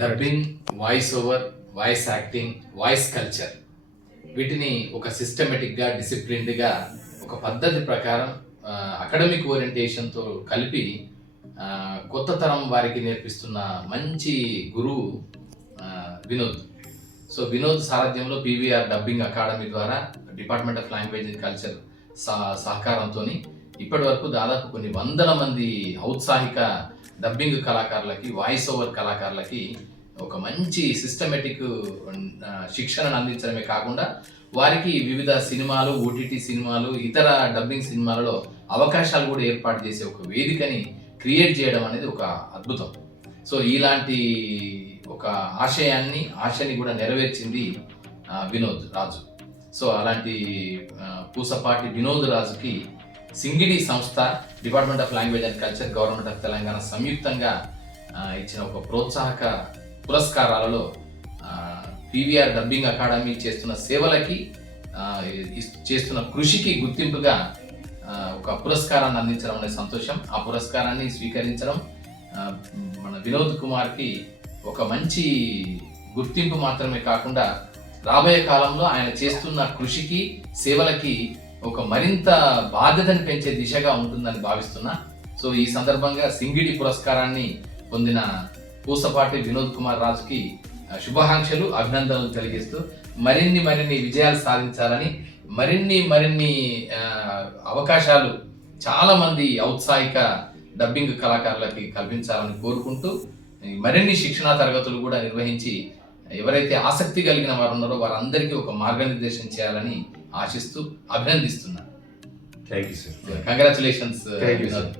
Dubbing, voice over, voice acting, voice culture వీటిని ఒక సిస్టమేటిక్గా డిసిప్లిన్డ్గా ఒక పద్ధతి ప్రకారం అకాడమిక్ ఓరియంటేషన్తో కలిపి కొత్త తరం వారికి నేర్పిస్తున్న మంచి గురువు వినోద్. సో వినోద్ సారథ్యంలో పీవీఆర్ డబ్బింగ్ అకాడమీ ద్వారా department of language and culture సహకారంతో ఇప్పటి వరకు దాదాపు కొన్ని వందల మంది ఔత్సాహిక డబ్బింగ్ కళాకారులకి, వాయిస్ ఓవర్ కళాకారులకి ఒక మంచి సిస్టమేటిక్ శిక్షణను అందించడమే కాకుండా వారికి వివిధ సినిమాలు, ఓటీటీ సినిమాలు, ఇతర డబ్బింగ్ సినిమాలలో అవకాశాలు కూడా ఏర్పాటు చేసే ఒక వేదికని క్రియేట్ చేయడం అనేది ఒక అద్భుతం. సో ఇలాంటి ఒక ఆశని కూడా నెరవేర్చింది వినోద్ రాజు. సో అలాంటి పూసపాటి వినోద్ రాజుకి సింగిడి సంస్థ, department of language and culture, government of Telangana సంయుక్తంగా ఇచ్చిన ఒక ప్రోత్సాహక పురస్కారాలలో పీవీఆర్ డబ్బింగ్ అకాడమీ చేస్తున్న సేవలకి, చేస్తున్న కృషికి గుర్తింపుగా ఒక పురస్కారాన్ని అందించడం అనే సంతోషం. ఆ పురస్కారాన్ని స్వీకరించడం మన వినోద్ కుమార్కి ఒక మంచి గుర్తింపు మాత్రమే కాకుండా రాబోయే కాలంలో ఆయన చేస్తున్న కృషికి, సేవలకి ఒక మరింత బాధ్యతను పెంచే దిశగా ఉంటుందని భావిస్తున్నా. సో ఈ సందర్భంగా సింగిడి పురస్కారాన్ని పొందిన పూసపాటి వినోద్ కుమార్ రాజుకి శుభాకాంక్షలు, అభినందనలు తెలియజేస్తూ మరిన్ని విజయాలు సాధించాలని, మరిన్ని అవకాశాలు చాలా మంది ఔత్సాహిక డబ్బింగ్ కళాకారులకి కల్పించాలని కోరుకుంటూ మరిన్ని శిక్షణా తరగతులు కూడా నిర్వహించి ఎవరైతే ఆసక్తి కలిగిన వారు ఉన్నారో వారందరికీ ఒక మార్గనిర్దేశం చేయాలని ఆశిస్తూ అభినందిస్తున్నాను. Thank you sir. Congratulations Vinod.